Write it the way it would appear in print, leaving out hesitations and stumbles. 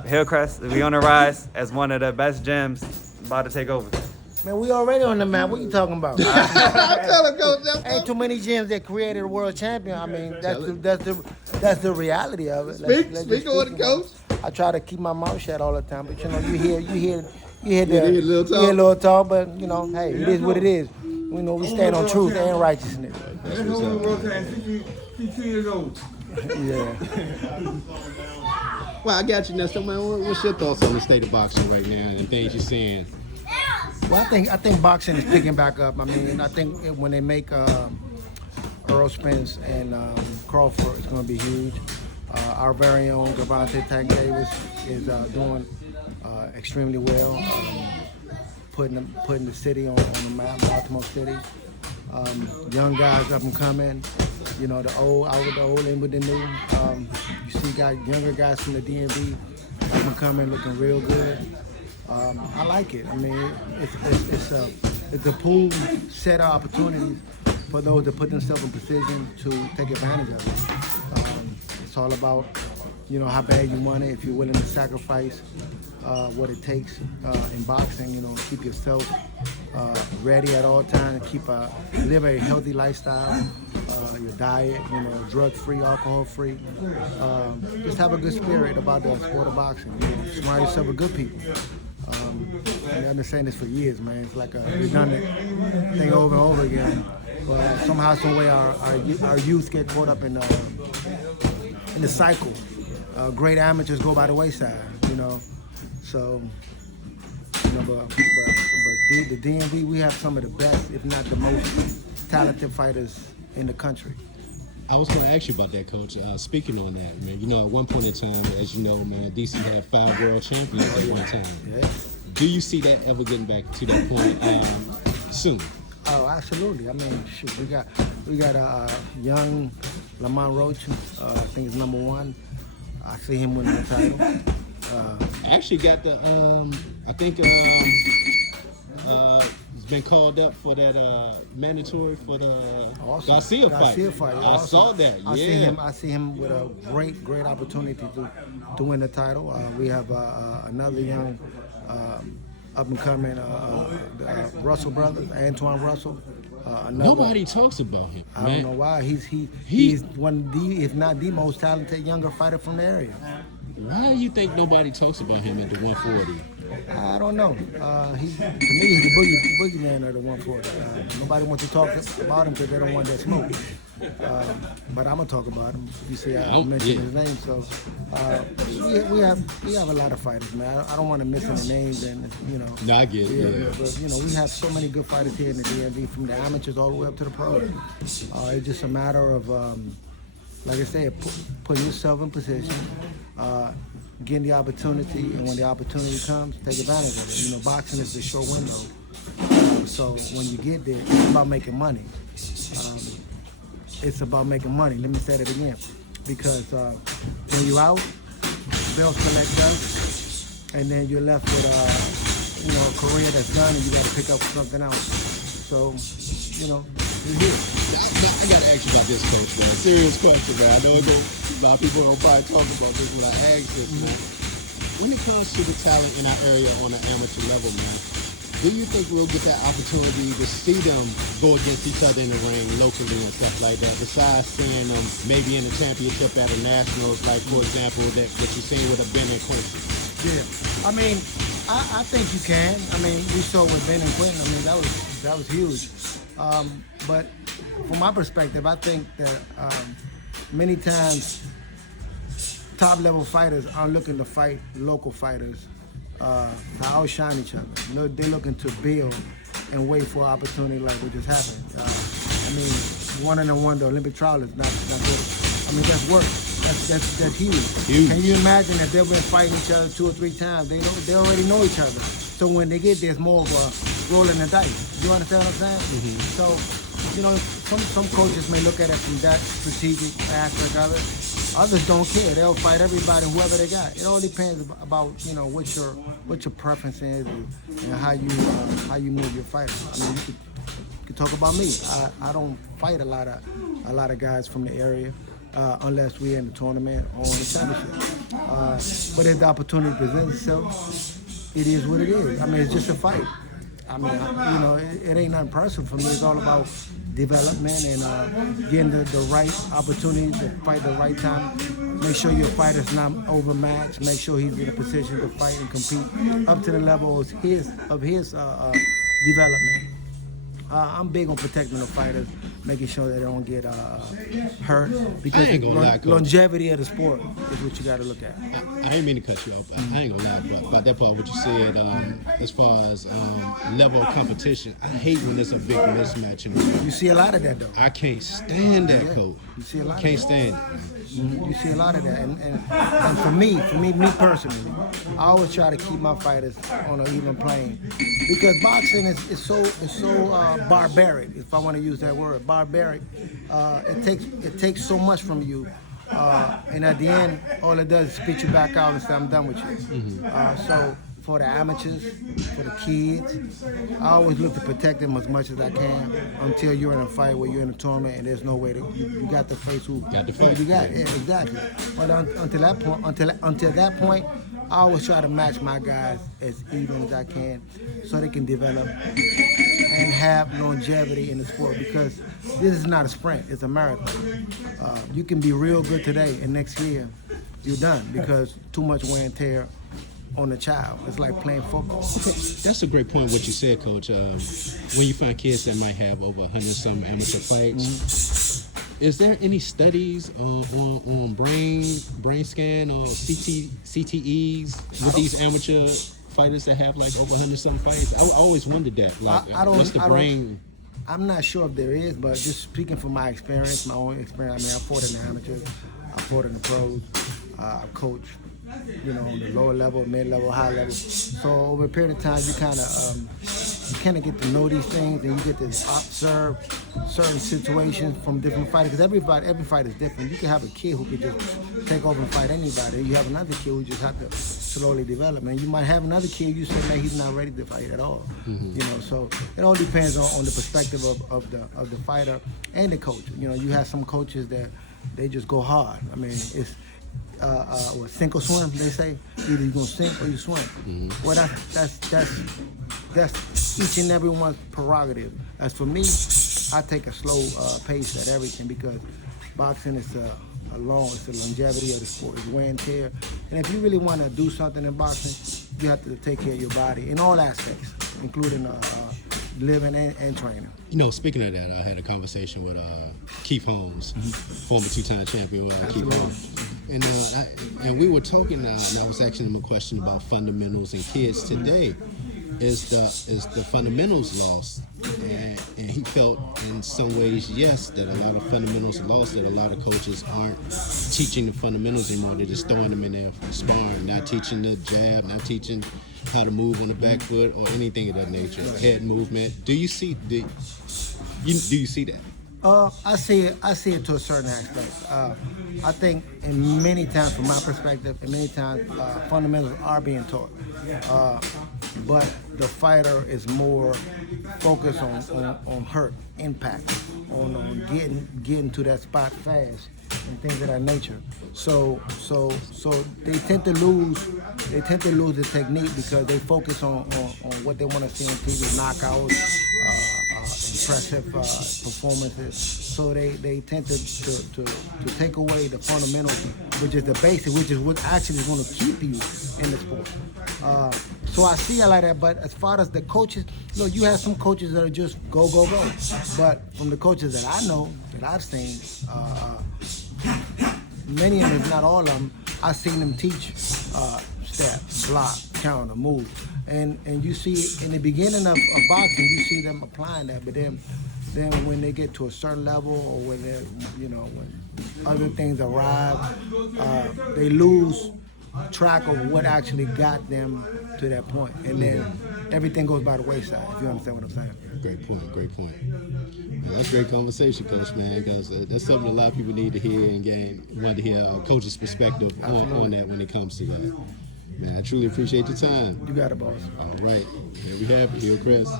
HillCrest, we on the rise as one of the best gyms about to take over. Man, we already on the map. What you talking about? Tell him, Coach. Ain't too many gyms that created a world champion. I mean, that's the reality of it. Speak on it, Coach. I try to keep my mouth shut all the time, but you know, you hear a little talk. but you know, hey, it is what it is. We know we stand on truth and righteousness. That's what's up. He's 2 years old. Yeah. Well, I got you, Ernesto, man. What's your thoughts on the state of boxing right now and things you're seeing? Well, I think boxing is picking back up. I mean, I think when they make Earl Spence and Crawford, it's going to be huge. Our very own Gervonta Tank Davis is doing extremely well, putting the city on the map, Baltimore City. Young guys up and coming. You know, the old out with the old, in with the new. You see younger guys from the DMV up and coming, looking real good. I like it. I mean, it's a pool set of opportunities for those that put themselves in position to take advantage of it. It's all about, you know, how bad you want it, if you're willing to sacrifice what it takes in boxing, you know, keep yourself ready at all times, live a healthy lifestyle, your diet, you know, drug-free, alcohol-free. Just have a good spirit about the sport of boxing. You know, surround yourself with good people. I've been saying this for years, man. It's like a redundant thing over and over again. But somehow, some way, our youth get caught up in the cycle. Great amateurs go by the wayside, you know. So, you know, but the DMV, we have some of the best, if not the most talented fighters in the country. I was going to ask you about that, Coach. Speaking on that, man, you know, at one point in time, as you know, man, DC had 5 world champions at one time. Yeah. Do you see that ever getting back to that point soon? Oh, absolutely. I mean, shoot, we got a young Lamont Roach. I think he's number 1. I see him winning the title. Actually got the, I think he's been called up for that mandatory for the Garcia fight. I saw that. Yeah. I see him with a great opportunity to win the title. We have another young up and coming Russell brothers, Antoine Russell. Nobody talks about him. I don't know why. He's one of the, if not the most talented younger fighter from the area. Why do you think nobody talks about him at the 140? I don't know. To me, he's the boogeyman of the 140. Nobody wants to talk about him because they don't want that smoke. But I'm gonna talk about him. You see, I mentioned his name. So we have a lot of fighters, man. I don't want to miss any names, and you know. No, I get it. Yeah. But you know, we have so many good fighters here in the DMV, from the amateurs all the way up to the pros. It's just a matter of, like I said, putting yourself in position. Getting the opportunity, and when the opportunity comes, take advantage of it. You know, boxing is a short window. So when you get there, it's about making money. It's about making money. Let me say that again. Because when you're out, they'll select us, and then you're left with a career that's done, and you got to pick up something else. So, you know, you're here. I got to ask you about this, Coach, man. Serious question, man. I know a lot of people don't probably talk about this when I ask this, man. When it comes to the talent in our area on an amateur level, man, do you think we'll get that opportunity to see them go against each other in the ring locally and stuff like that, besides seeing them maybe in the championship at the Nationals, like, for example, that you're seeing with a Ben and Quincy? Yeah. I mean, I think you can. I mean, we saw with Ben and Quentin. I mean, that was huge. But from my perspective, I think that many times top-level fighters aren't looking to fight local fighters to outshine each other. No, they're looking to build and wait for an opportunity like what just happened. I mean, 1-on-1, the Olympic trial is not good. I mean, that's work. That's huge. Can you imagine if they've been fighting each other 2 or 3 times? They already know each other. So when they get there, it's more of a rolling the dice. You understand what I'm saying? Mm-hmm. So, you know, some coaches may look at it from that strategic aspect of it. Others don't care. They'll fight everybody, whoever they got. It all depends about, you know, what your preference is and how you move your fighter. I mean, you could talk about me. I don't fight a lot of guys from the area. unless we're in the tournament or in the championship. But if the opportunity presents itself, it is what it is. I mean, it's just a fight. I mean, it ain't nothing personal for me. It's all about development and getting the right opportunity to fight the right time. Make sure your fighter's not overmatched. Make sure he's in a position to fight and compete up to the level of his development. I'm big on protecting the fighters, making sure they don't get hurt, because I ain't gonna lie, Coach. longevity of the sport is what you got to look at. I ain't mean to cut you off. I ain't gonna lie about that part. What you said, as far as level of competition, I hate when there's a big mismatch in the You see a lot of that, though. I can't stand that, Coach. You see a lot. Can't of that. stand it. You see a lot of that, and for me personally, I always try to keep my fighters on an even plane, because boxing is so barbaric, if I want to use that word, barbaric. It takes so much from you, and at the end, all it does is spit you back out and say, I'm done with you. So for the amateurs, for the kids, I always look to protect them as much as I can until you're in a fight where you're in a tournament and there's no way to you got to face who you got. Yeah, exactly. But until that point, I always try to match my guys as even as I can, so they can develop and have longevity in the sport, because this is not a sprint, it's a marathon. You can be real good today and next year you're done, because too much wear and tear on the child. It's like playing football. That's a great point what you said, Coach. When you find kids that might have over 100-some amateur fights, is there any studies on brain scan or CTEs with these amateur fighters that have like over 100-some fights? I always wondered that. Like, what's the brain? I'm not sure if there is, but just speaking from my experience, my own experience, I mean, I fought in the amateurs, I fought in the pros, I coached, on the lower level, mid-level, high level. So over a period of time, you kind of get to know these things, and you get to observe certain situations from different fighters. Because every fight is different. You can have a kid who can just take over and fight anybody. You have another kid who just have to slowly develop. Man, you might have another kid, you say, man, he's not ready to fight at all. So it all depends on the perspective of the fighter and the coach. You have some coaches that they just go hard. I mean, it's sink or swim, they say. Either you're gonna sink or you swim. Well, that's each and every one's prerogative. As for me, I take a slow pace at everything, because boxing is it's the longevity of the sport. It's wear and tear. And if you really want to do something in boxing, you have to take care of your body in all aspects, including living and training. Speaking of that, I had a conversation with Keith Holmes, former two-time champion Keith Holmes. And we were talking, and I was asking him a question about fundamentals in kids today. Is the fundamentals lost? And he felt in some ways, yes, that a lot of fundamentals are lost, that a lot of coaches aren't teaching the fundamentals anymore. They're just throwing them in there sparring, not teaching the jab, not teaching how to move on the back foot or anything of that nature, head movement. Do you see do you see that? I see it to a certain aspect. I think, in many times, from my perspective, fundamentals are being taught. But the fighter is more focused on hurt, impact, on getting to that spot fast, and things of that nature. So they tend to lose the technique, because they focus on what they want to see on TV, knockouts, impressive performances. So they tend to take away the fundamentals, which is the basic, which is what actually is going to keep you in the sport. So I see it like that. But as far as the coaches, you have some coaches that are just go. But from the coaches that I know, that I've seen, many of them, if not all of them, I've seen them teach step, block, counter, move. And you see, in the beginning of boxing, you see them applying that. But then when they get to a certain level, or when they're, when other things arrive, they lose track of what actually got them to that point. And then everything goes by the wayside, if you understand what I'm saying. Great point. Man, that's great conversation, Coach, man, because that's something a lot of people need to hear and want to hear a coach's perspective on that when it comes to that. Man, I truly appreciate your time. You got it, boss. All right. There we have it, HillCrest.